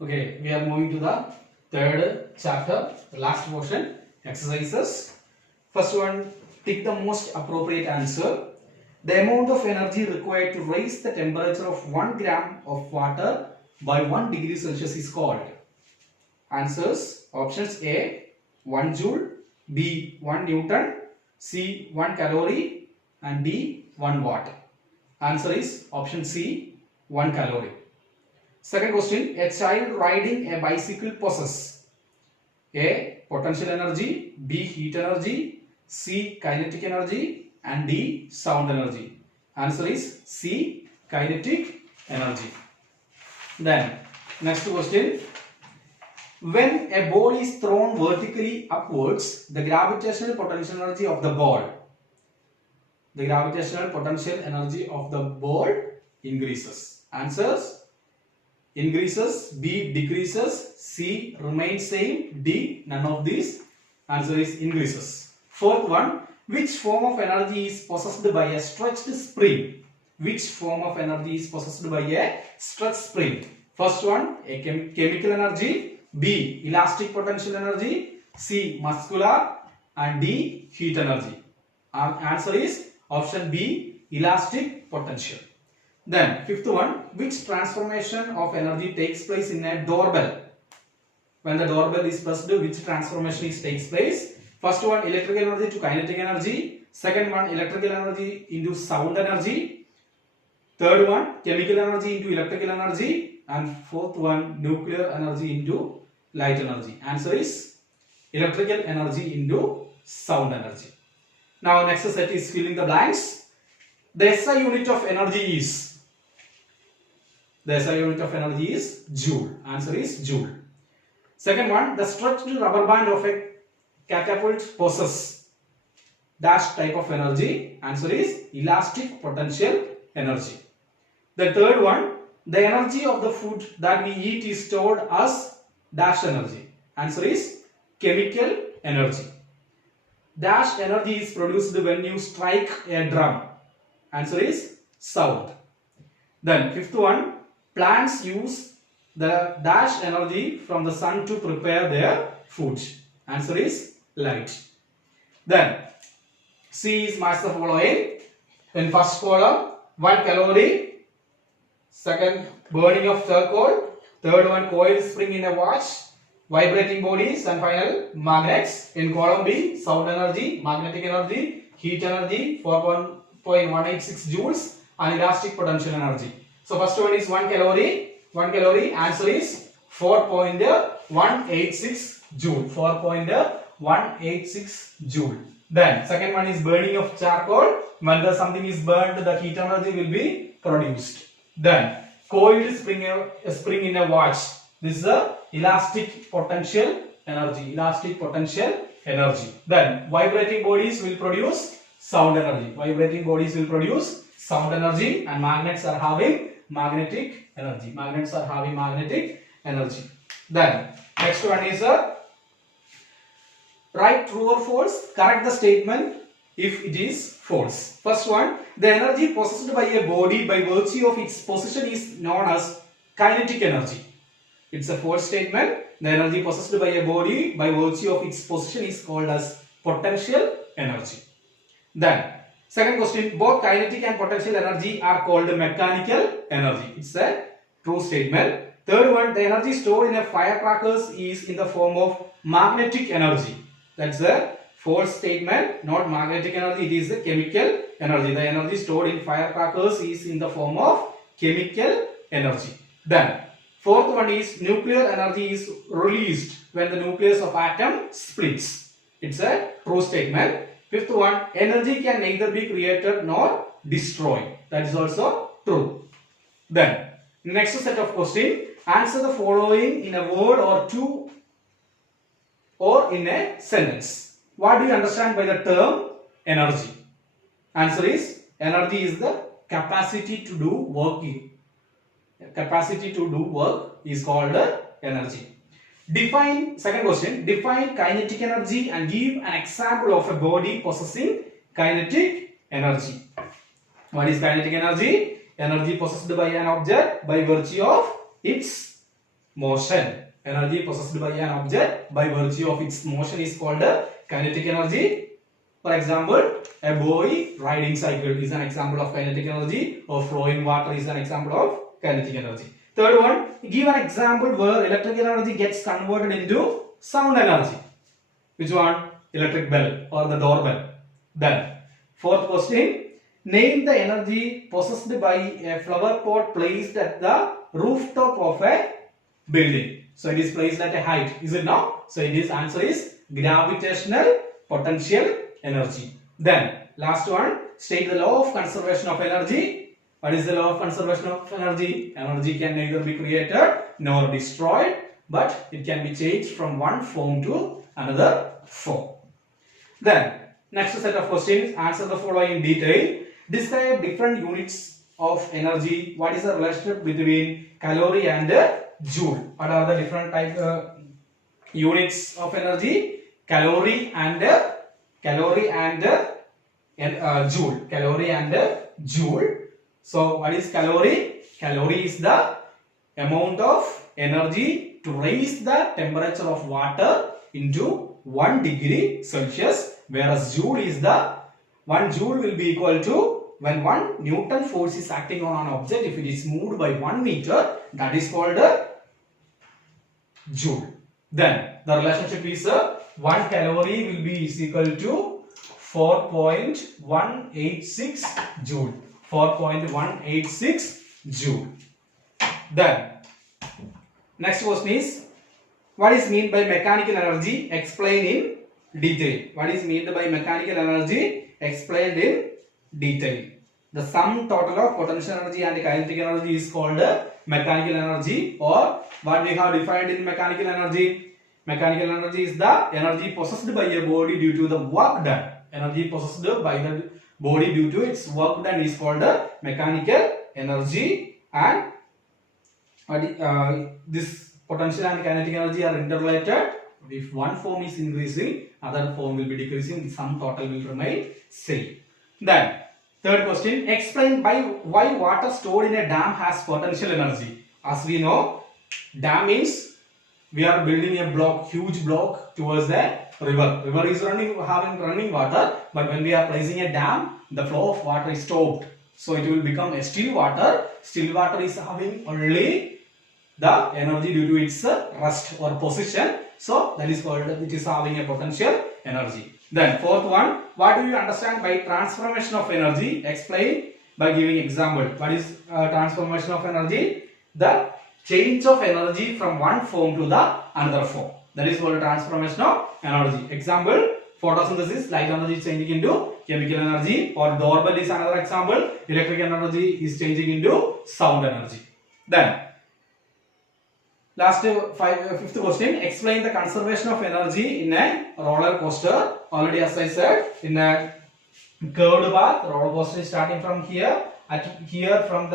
Okay, we are moving to the third chapter, the last portion, exercises. First one, pick the most appropriate answer. The amount of energy required to raise the temperature of 1 gram of water by 1 degree Celsius is called. Answers, options A, 1 joule, B, 1 Newton, C, 1 calorie, and D, 1 watt. Answer is option C, 1 calorie. Second question, a child riding a bicycle possesses A, potential energy, B, heat energy, C, kinetic energy, and D, sound energy. Answer is C, kinetic energy. Then, next question, when a ball is thrown vertically upwards, the gravitational potential energy of the ball increases. Answers, increases, B, decreases, C, remains same, D, none of these. Answer is increases. Fourth one, which form of energy is possessed by a stretched spring? Which form of energy is possessed by a stretched spring? First one, a chemical energy, B, elastic potential energy, C, muscular, and D, heat energy. Answer is option B, elastic potential. Then fifth one, which transformation of energy takes place in a doorbell? When the doorbell is pressed, which transformation takes place? First one, electrical energy to kinetic energy. Second one, electrical energy into sound energy. Third one, chemical energy into electrical energy. And fourth one, nuclear energy into light energy. Answer is electrical energy into sound energy. Now next set is filling the blanks. The SI unit of energy is joule. Answer is joule. Second one, the stretched rubber band of a catapult possesses dash type of energy. Answer is elastic potential energy. The third one, the energy of the food that we eat is stored as dash energy. Answer is chemical energy. Dash energy is produced when you strike a drum. Answer is sound. Then fifth one, plants use the dash energy from the sun to prepare their food. Answer is light. Then C is match the following. In first column, 1 calorie. Second, burning of charcoal. Third one, coil spring in a watch. Vibrating bodies, and final, magnets. In column B, sound energy, magnetic energy, heat energy, 4.186 joules, and elastic potential energy. So first one is 1 calorie. 1 calorie, answer is 4.186 joule. 4.186 joule. Then second one is burning of charcoal. When something is burned, the heat energy will be produced. Then coiled spring in a watch. This is the elastic potential energy. Then vibrating bodies will produce sound energy. And magnets are having magnetic energy. Then next one is write true or false. Correct the statement if it is false. First one, the energy possessed by a body by virtue of its position is known as kinetic energy. It's a false statement. The energy possessed by a body by virtue of its position is called as potential energy. Then second question, both kinetic and potential energy are called mechanical energy. It's a true statement. Third one, the energy stored in a firecrackers is in the form of magnetic energy. That's a false statement. Not magnetic energy, it is a chemical energy. The energy stored in firecrackers is in the form of chemical energy. Then fourth one is nuclear energy is released when the nucleus of atom splits. It's a true statement. Fifth one, energy can neither be created nor destroyed. That is also true. Then next set of questions. Answer the following in a word or two or in a sentence. What do you understand by the term energy? Answer is energy is the capacity to do work. Capacity to do work is called energy. Second question, define kinetic energy and give an example of a body possessing kinetic energy. What is kinetic energy? Energy possessed by an object by virtue of its motion. Energy possessed by an object by virtue of its motion is called kinetic energy. For example, a boy riding cycle is an example of kinetic energy, or flowing water is an example of kinetic energy. Third one, give an example where electrical energy gets converted into sound energy. Which one? Electric bell or the doorbell. Then, fourth question, name the energy possessed by a flower pot placed at the rooftop of a building. So it is placed at a height, is it not? So this answer is gravitational potential energy. Then last one, state the law of conservation of energy. What is the law of conservation of energy? Energy can neither be created nor destroyed, but it can be changed from one form to another form. Then next set of questions, answer the following in detail. Describe different units of energy. What is the relationship between calorie and joule? What are the different units of energy? Calorie and joule. Calorie and joule. So what is calorie? Calorie is the amount of energy to raise the temperature of water into 1 degree Celsius, whereas joule is the 1 joule will be equal to when 1 Newton force is acting on an object, if it is moved by 1 meter, that is called joule. Then the relationship is 1 calorie will be is equal to 4.186 joule. 4.186 joule. Then next question is, what is meant by mechanical energy? Explain in detail. What is meant by mechanical energy? Explained in detail. The sum total of potential energy and kinetic energy is called mechanical energy, or what we have defined in mechanical energy. Mechanical energy is the energy possessed by a body due to the work done. Energy possessed by the body due to its work done is called mechanical energy, and this potential and kinetic energy are interrelated. If one form is increasing, other form will be decreasing. The sum total will remain same. Then third question, explain why water stored in a dam has potential energy. As we know, dam means we are building a block, huge block towards the river. River is having running water, but when we are placing a dam, the flow of water is stopped. So it will become a still water. Still water is having only the energy due to its rest or position. So that is called, it is having a potential energy. Then fourth one, what do you understand by transformation of energy? Explain by giving example. What is transformation of energy? The change of energy from one form to the another form. That is called transformation of energy. Example, photosynthesis, light energy changing into chemical energy, or doorbell is another example. Electric energy is changing into sound energy. Then last fifth question, explain the conservation of energy in a roller coaster. Already as I said, in a curved path, roller coaster is starting from here. Here from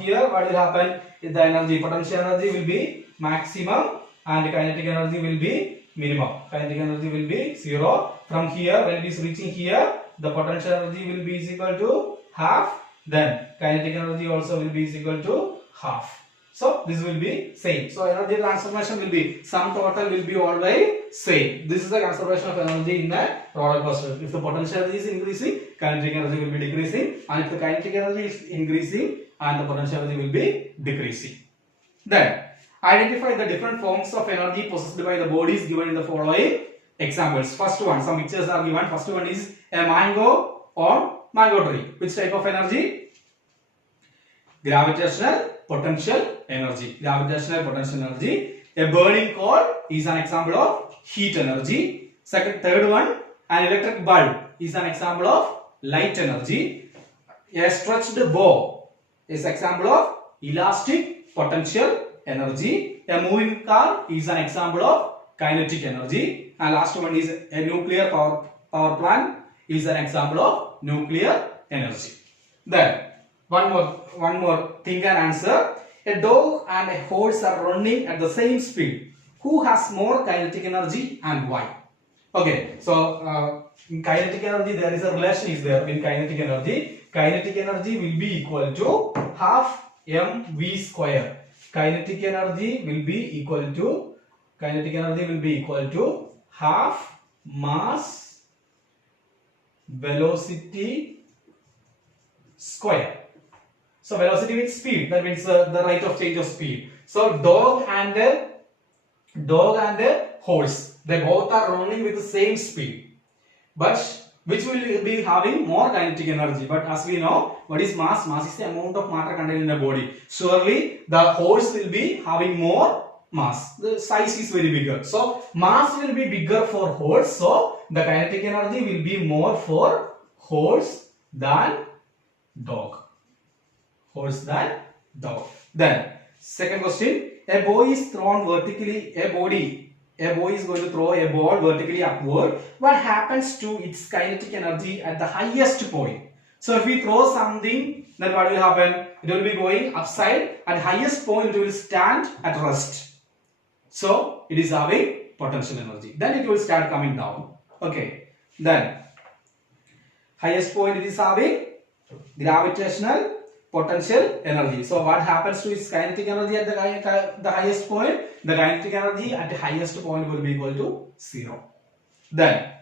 here, what will happen? The energy, potential energy will be maximum and kinetic energy will be minimum. Kinetic energy will be 0. From here, when it is reaching here, the potential energy will be equal to half. Then kinetic energy also will be equal to half. So this will be same. So energy transformation will be, sum total will be always same. This is the conservation of energy in a roller coaster. If the potential energy is increasing, kinetic energy will be decreasing, and if the kinetic energy is increasing, and the potential energy will be decreasing. Then identify the different forms of energy possessed by the bodies given in the following examples. First one, some pictures are given. First one is a mango on mango tree. Which type of energy? Gravitational potential energy. Gravitational potential energy. A burning coal is an example of heat energy. Third one, an electric bulb is an example of light energy. A stretched bow is an example of elastic potential energy. A moving car is an example of kinetic energy. And last one is a nuclear power plant is an example of nuclear energy. Then one more think and answer. A dog and a horse are running at the same speed. Who has more kinetic energy and why? Okay, so in kinetic energy there is a relation is there in kinetic energy. Kinetic energy will be equal to half mv square. kinetic energy will be equal to half mass velocity square. So velocity means speed. That means the rate of change of speed. So dog and a horse, they both are running with the same speed, but which will be having more kinetic energy. But as we know, what is mass? Mass is the amount of matter contained in the body. Surely the horse will be having more mass. The size is very bigger. So mass will be bigger for horse. So the kinetic energy will be more for horse than dog. Then second question, a boy is thrown vertically, a boy is going to throw a ball vertically upward. What happens to its kinetic energy at the highest point? So if we throw something, then what will happen? It will be going upside. At highest point, it will stand at rest. So it is having potential energy. Then it will start coming down. Okay. Then highest point, it is having gravitational potential energy. So what happens to its kinetic energy at the highest point? The kinetic energy at the highest point will be equal to 0. Then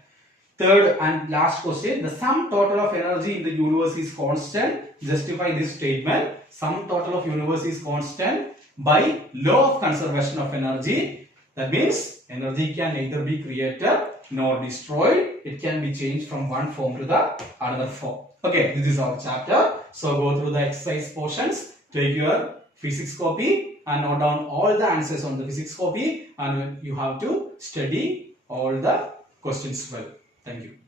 third and last question, the sum total of energy in the universe is constant. Justify this statement. Sum total of universe is constant by law of conservation of energy. That means energy can neither be created nor destroyed. It can be changed from one form to the another form. Okay, this is our chapter. So go through the exercise portions, take your physics copy and note down all the answers on the physics copy, and you have to study all the questions well. Thank you.